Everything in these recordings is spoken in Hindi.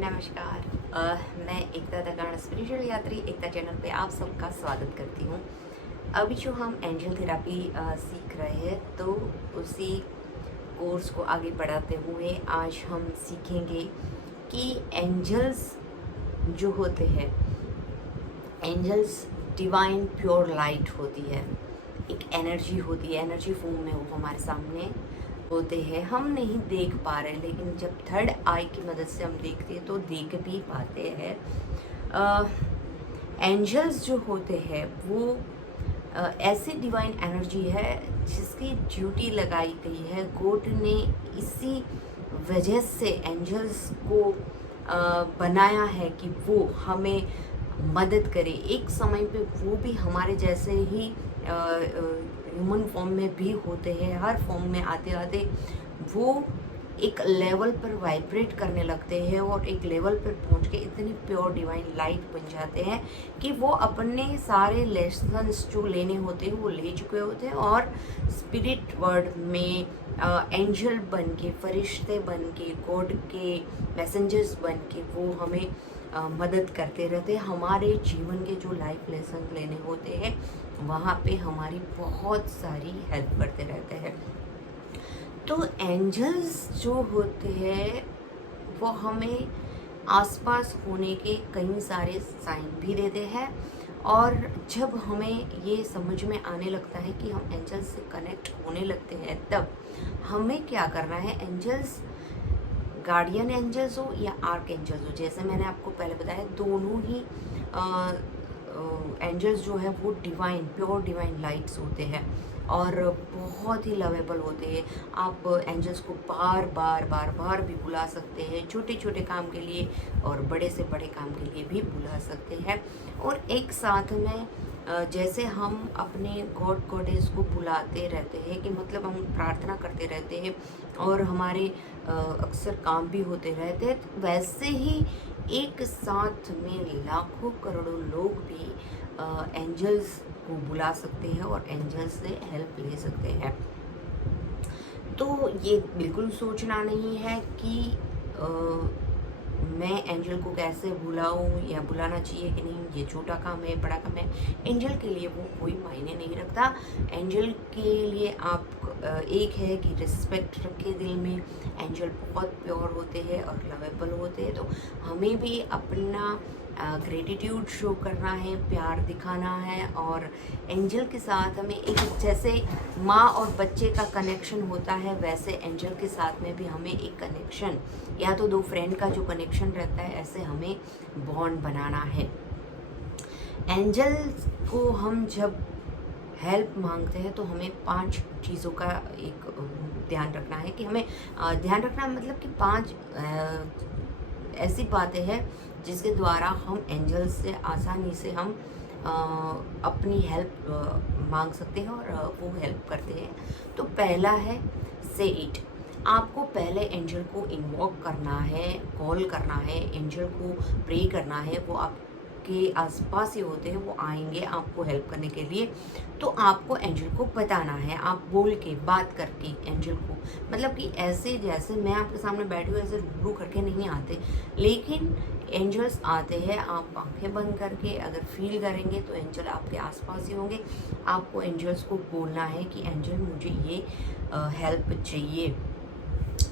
नमस्कार। मैं एकता दगाड़ स्पिरिचुअल यात्री एकता चैनल पे आप सबका स्वागत करती हूँ। अभी जो हम एंजल थेरापी सीख रहे हैं तो उसी कोर्स को आगे बढ़ाते हुए आज हम सीखेंगे कि एंजल्स जो होते हैं, एंजल्स डिवाइन प्योर लाइट होती है, एक एनर्जी होती है, एनर्जी फॉर्म में वो हमारे सामने होते हैं। हम नहीं देख पा रहे, लेकिन जब थर्ड आई की मदद से हम देखते हैं तो देख भी पाते हैं। एंजल्स जो होते हैं वो ऐसी डिवाइन एनर्जी है जिसकी ड्यूटी लगाई गई है। गॉड ने इसी वजह से एंजल्स को बनाया है कि वो हमें मदद करे। एक समय पे वो भी हमारे जैसे ही ह्यूमन फॉर्म में भी होते हैं। हर फॉर्म में आते आते वो एक लेवल पर वाइब्रेट करने लगते हैं और एक लेवल पर पहुंच के इतनी प्योर डिवाइन लाइट बन जाते हैं कि वो अपने सारे लेसन्स जो लेने होते हैं वो ले चुके होते हैं और स्पिरिट वर्ल्ड में एंजल बन के, फरिश्ते बन के, गॉड के मैसेंजर्स बन के वो हमें मदद करते रहते हैं। हमारे जीवन के जो लाइफ लेसन लेने होते हैं वहाँ पे हमारी बहुत सारी हेल्प करते रहते हैं। तो एंजल्स जो होते हैं वो हमें आसपास होने के कई सारे साइन भी देते हैं और जब हमें ये समझ में आने लगता है कि हम एंजल्स से कनेक्ट होने लगते हैं तब हमें क्या करना है। एंजल्स गार्डियन एंजल्स हो या आर्क एंजल्स हो, जैसे मैंने आपको पहले बताया, दोनों ही एंजल्स जो है वो डिवाइन प्योर डिवाइन लाइट्स होते हैं और बहुत ही लवेबल होते हैं। आप एंजल्स को बार बार भी बुला सकते हैं, छोटे छोटे काम के लिए और बड़े से बड़े काम के लिए भी बुला सकते हैं। और एक साथ में जैसे हम अपने गॉड गॉडेस को बुलाते रहते हैं कि मतलब हम प्रार्थना करते रहते हैं और हमारे अक्सर काम भी होते रहते हैं, वैसे ही एक साथ में लाखों करोड़ों लोग भी एंजल्स को बुला सकते हैं और एंजल्स से हेल्प ले सकते हैं। तो ये बिल्कुल सोचना नहीं है कि मैं एंजल को कैसे बुलाऊं या बुलाना चाहिए कि नहीं, ये छोटा काम है, बड़ा काम है। एंजल के लिए वो कोई मायने नहीं रखता। एंजल के लिए आप एक है कि रिस्पेक्ट रखे दिल में। एंजल बहुत प्योर होते हैं और लवेबल होते हैं, तो हमें भी अपना ग्रेटिट्यूड शो करना है, प्यार दिखाना है। और एंजल के साथ हमें एक, जैसे माँ और बच्चे का कनेक्शन होता है, वैसे एंजल के साथ में भी हमें एक कनेक्शन, या तो दो फ्रेंड का जो कनेक्शन रहता है, ऐसे हमें बॉन्ड बनाना है। एंजल को हम जब हेल्प मांगते हैं तो हमें 5 चीज़ों का एक ध्यान रखना है कि हमें ध्यान रखना मतलब कि 5 ऐसी बातें हैं जिसके द्वारा हम एंजल्स से आसानी से हम अपनी हेल्प मांग सकते हैं और वो हेल्प करते हैं। तो पहला है से इट। आपको पहले एंजल को इन्वॉक करना है, कॉल करना है, एंजल को प्रे करना है। वो आपके आसपास ही होते हैं, वो आएंगे आपको हेल्प करने के लिए। तो आपको एंजल को बताना है, आप बोल के बात करके एंजल को, मतलब कि ऐसे जैसे मैं आपके सामने बैठी हूँ ऐसे रूबरू करके नहीं आते, लेकिन एंजल्स आते हैं। आप आंखें बंद करके अगर फील करेंगे तो एंजल आपके आसपास ही होंगे। आपको एंजल्स को बोलना है कि एंजल मुझे ये हेल्प चाहिए।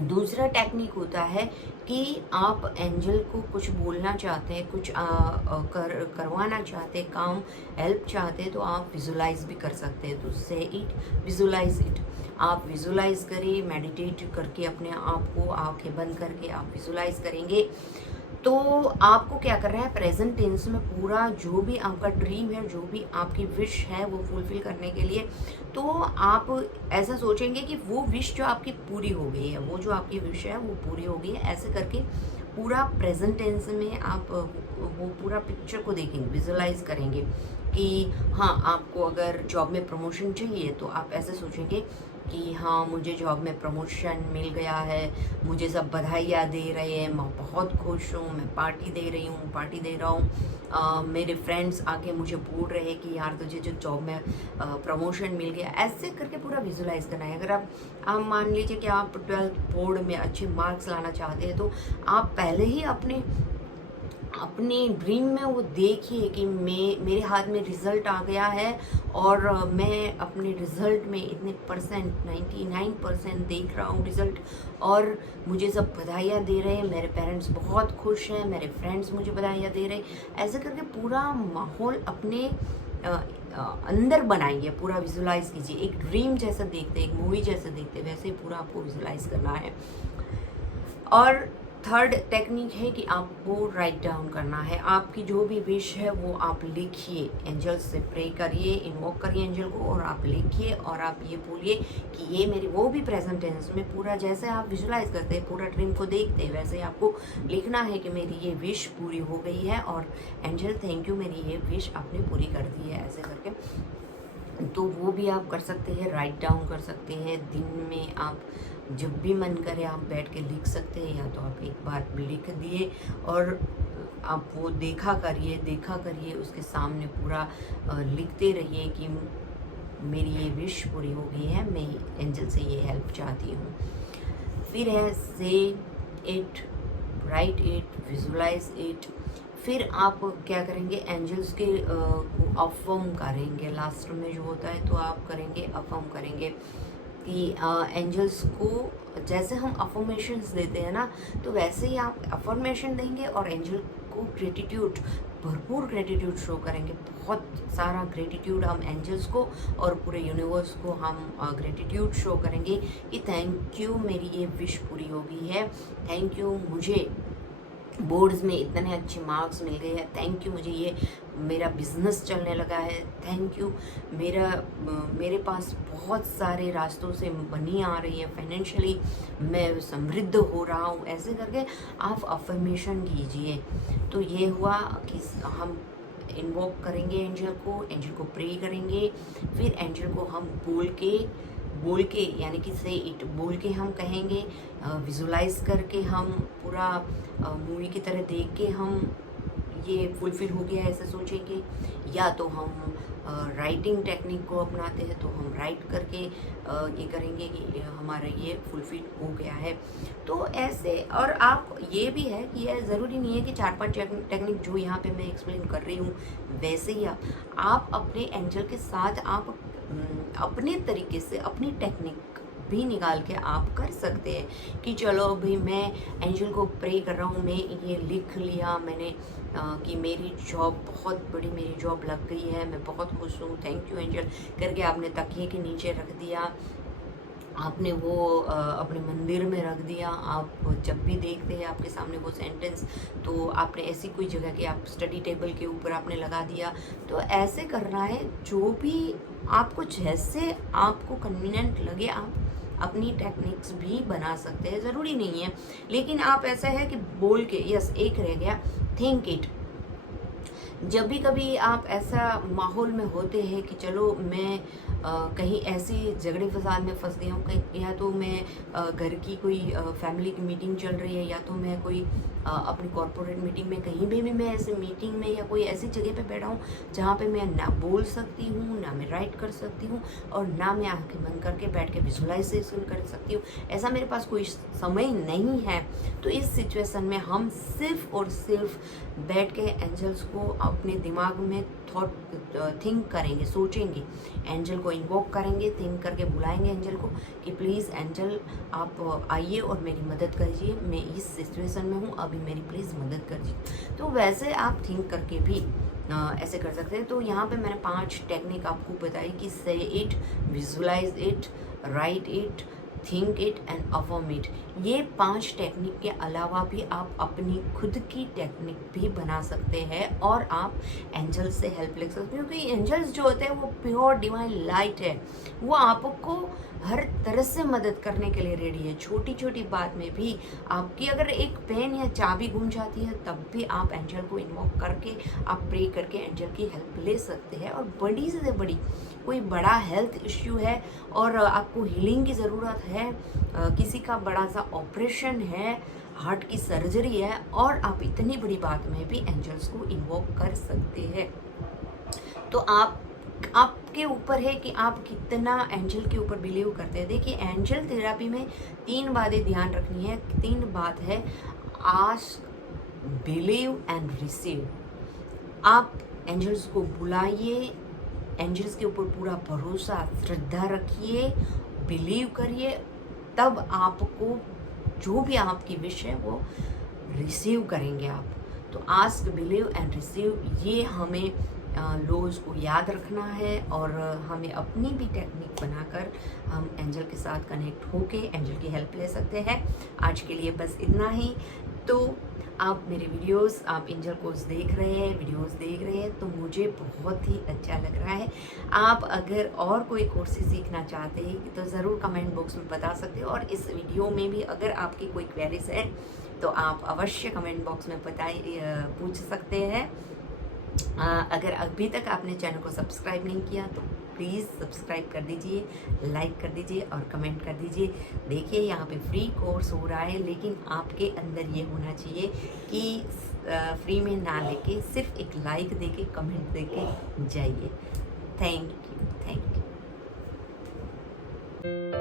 दूसरा टेक्निक होता है कि आप एंजल को कुछ बोलना चाहते हैं, कुछ करवाना चाहते हैं, काम हेल्प चाहते हैं, तो आप विजुलाइज भी कर सकते हैं। तो से इट, विजुलाइज इट। आप विजुलाइज करें, मेडिटेट करके अपने आप को आंखें बंद करके आप विजुलाइज करेंगे तो आपको क्या करना है, प्रेजेंट टेंस में पूरा जो भी आपका ड्रीम है, जो भी आपकी विश है वो फुलफिल करने के लिए, तो आप ऐसा सोचेंगे कि वो विश जो आपकी पूरी हो गई है, वो जो आपकी विश है वो पूरी हो गई है। ऐसे करके पूरा प्रेजेंट टेंस में आप वो पूरा पिक्चर को देखेंगे, विजुलाइज करेंगे कि हाँ, आपको अगर जॉब में प्रमोशन चाहिए तो आप ऐसे सोचेंगे कि हाँ, मुझे जॉब में प्रमोशन मिल गया है, मुझे सब बधाइयाँ दे रहे हैं, मैं बहुत खुश हूँ, मैं पार्टी दे रही हूँ, पार्टी दे रहा हूँ। मेरे फ्रेंड्स आके मुझे बोल रहे हैं कि यार तुझे जो जॉब में प्रमोशन मिल गया, ऐसे करके पूरा विजुलाइज करना है। अगर आप मान लीजिए कि आप 12th बोर्ड में अच्छे मार्क्स लाना चाहते हैं, तो आप पहले ही अपने अपने ड्रीम में वो देखिए कि मेरे हाथ में रिज़ल्ट आ गया है और मैं अपने रिज़ल्ट में इतने परसेंट 99% देख रहा हूँ रिज़ल्ट, और मुझे सब बधाइयाँ दे रहे हैं, मेरे पेरेंट्स बहुत खुश हैं, मेरे फ्रेंड्स मुझे बधाइयाँ दे रहे हैं। ऐसे करके पूरा माहौल अपने अंदर बनाइए, पूरा विजुलाइज कीजिए। एक ड्रीम जैसा देखते, एक मूवी जैसा देखते, वैसे ही पूरा आपको विजुलाइज करना है। और थर्ड टेक्निक है कि आपको राइट डाउन करना है। आपकी जो भी विश है वो आप लिखिए, एंजल से प्रे करिए, इन्वोक करिए एंजल को, और आप लिखिए और आप ये बोलिए कि ये मेरी, वो भी प्रेजेंट टेंस में पूरा जैसे आप विजुलाइज करते हैं, पूरा ड्रीम को देखते हैं, वैसे ही आपको लिखना है कि मेरी ये विश पूरी हो गई है और एंजल थैंक यू, मेरी ये विश आपने पूरी कर दी है, ऐसे करके। तो वो भी आप कर सकते हैं, राइट डाउन कर सकते हैं। दिन में आप जब भी मन करे आप बैठ के लिख सकते हैं, या तो आप एक बार लिख दिए और आप वो देखा करिए उसके सामने पूरा लिखते रहिए कि मेरी ये विश पूरी हो गई है, मैं एंजल से ये हेल्प चाहती हूँ। फिर है say it, write it, visualize it. फिर आप क्या करेंगे, एंजल्स के को अफर्म करेंगे। लास्ट में जो होता है तो आप करेंगे, अफर्म करेंगे कि एंजल्स को जैसे हम अफर्मेशंस देते हैं ना, तो वैसे ही आप अफर्मेशन देंगे और एंजल को ग्रेटिट्यूड, भरपूर ग्रेटिट्यूड शो करेंगे। बहुत सारा ग्रेटिट्यूड हम एंजल्स को और पूरे यूनिवर्स को हम ग्रेटिट्यूड शो करेंगे कि थैंक यू, मेरी ये विश पूरी हो गई है, थैंक यू, मुझे बोर्ड्स में इतने अच्छे मार्क्स मिल गए हैं, थैंक यू, मुझे ये मेरा बिजनेस चलने लगा है, थैंक यू, मेरे पास बहुत सारे रास्तों से मनी आ रही है, फाइनेंशियली मैं समृद्ध हो रहा हूँ। ऐसे करके आप अफर्मेशन कीजिए। तो ये हुआ कि हम इन्वोक करेंगे एंजल को प्रे करेंगे, फिर एंजल को हम बोल के यानी कि से इट बोल के हम कहेंगे, विजुलाइज करके हम पूरा मूवी की तरह देख के हम ये फुलफिल हो गया ऐसे सोचेंगे, या तो हम राइटिंग टेक्निक को अपनाते हैं तो हम राइट करके ये करेंगे कि हमारा ये फुलफिल हो गया है। तो ऐसे, और आप ये भी है कि ये ज़रूरी नहीं है कि 4-5 टेक्निक जो यहाँ पे मैं एक्सप्लेन कर रही हूँ वैसे ही आप अपने एंजल के साथ आप अपने तरीके से अपनी टेक्निक भी निकाल के आप कर सकते हैं कि चलो भाई मैं एंजल को प्रे कर रहा हूँ, मैं ये लिख लिया मैंने कि मेरी जॉब बहुत बड़ी, मेरी जॉब लग गई है, मैं बहुत खुश हूँ, थैंक यू एंजल करके आपने तकिए के नीचे रख दिया, आपने वो अपने मंदिर में रख दिया। आप जब भी देखते हैं आपके सामने वो सेंटेंस, तो आपने ऐसी कोई जगह कि आप स्टडी टेबल के ऊपर आपने लगा दिया। तो ऐसे करना है, जो भी आपको जैसे आपको कन्वीनियंट लगे आप अपनी टेक्निक्स भी बना सकते हैं, ज़रूरी नहीं है। लेकिन आप ऐसा है कि बोल के, यस एक रह गया, थिंक इट। जब भी कभी आप ऐसा माहौल में होते हैं कि चलो मैं कहीं ऐसी झगड़े फसाद में फंस गया हूँ, कहीं या तो मैं घर की कोई फैमिली की मीटिंग चल रही है, या तो मैं कोई अपनी कॉरपोरेट मीटिंग में, कहीं भी मैं ऐसे मीटिंग में या कोई ऐसी जगह पे बैठा हूँ जहाँ पे मैं ना बोल सकती हूँ, ना मैं राइट कर सकती हूँ, और ना मैं आंखें बंद करके बैठ के विजुलाइजेशन कर सकती हूँ, ऐसा मेरे पास कोई समय नहीं है। तो इस सिचुएशन में हम सिर्फ और सिर्फ बैठ के एंजल्स को अपने दिमाग में थिंक करेंगे, सोचेंगे, एंजल को इन्वोक करेंगे, थिंक करके बुलाएंगे एंजल को कि प्लीज़ एंजल आप आइए और मेरी मदद करिए, मैं इस सिचुएशन में हूँ, अभी मेरी प्लीज़ मदद करिए। तो वैसे आप थिंक करके भी ऐसे कर सकते हैं। तो यहाँ पे मैंने 5 टेक्निक आपको बताई कि say it, visualize it, write it, think it and affirm it. ये 5 टेक्निक के अलावा भी आप अपनी खुद की टेक्निक भी बना सकते हैं और आप एंजल्स से हेल्प ले सकते हैं, क्योंकि एंजल्स जो होते हैं वो प्योर डिवाइन लाइट है, वो आपको हर तरह से मदद करने के लिए रेडी है। छोटी छोटी बात में भी आपकी अगर एक पेन या चाबी गुम जाती है तब भी आप एंजल को इन्वोक करके, आप प्रे करके एंजल की हेल्प ले सकते हैं। और बड़ी से बड़ी कोई बड़ा हेल्थ इश्यू है और आपको हीलिंग की ज़रूरत है, किसी का बड़ा सा ऑपरेशन है, हार्ट की सर्जरी है, और आप इतनी बड़ी बात में भी एंजल्स को इन्वोक कर सकते हैं। तो आपके ऊपर है कि आप कितना एंजल के ऊपर बिलीव करते हैं। देखिए, एंजल थेरेपी में 3 बातें ध्यान रखनी है। 3 बात है, आस्क, बिलीव एंड रिसीव। आप एंजल्स को बुलाइए, एंजल्स के ऊपर पूरा भरोसा, श्रद्धा रखिए, बिलीव करिए, तब आपको जो भी आपकी विश है वो रिसीव करेंगे आप। तो आस्क, बिलीव एंड रिसीव, ये हमें लॉज को याद रखना है, और हमें अपनी भी टेक्निक बनाकर हम एंजल के साथ कनेक्ट होके एंजल की हेल्प ले सकते हैं। आज के लिए बस इतना ही। तो आप मेरे वीडियोस, आप एंजल कोर्स देख रहे हैं, वीडियोस देख रहे हैं, तो मुझे बहुत ही अच्छा लग रहा है। आप अगर और कोई कोर्सेज सीखना चाहते हैं तो ज़रूर कमेंट बॉक्स में बता सकते हो, और इस वीडियो में भी अगर आपकी कोई क्वेरीज है तो आप अवश्य कमेंट बॉक्स में पूछ सकते हैं। अगर अभी तक आपने चैनल को सब्सक्राइब नहीं किया तो प्लीज़ सब्सक्राइब कर दीजिए, लाइक कर दीजिए और कमेंट कर दीजिए। देखिए, यहाँ पे फ्री कोर्स हो रहा है, लेकिन आपके अंदर ये होना चाहिए कि फ्री में ना लेके सिर्फ एक लाइक देके, कमेंट देके जाइए। Thank you.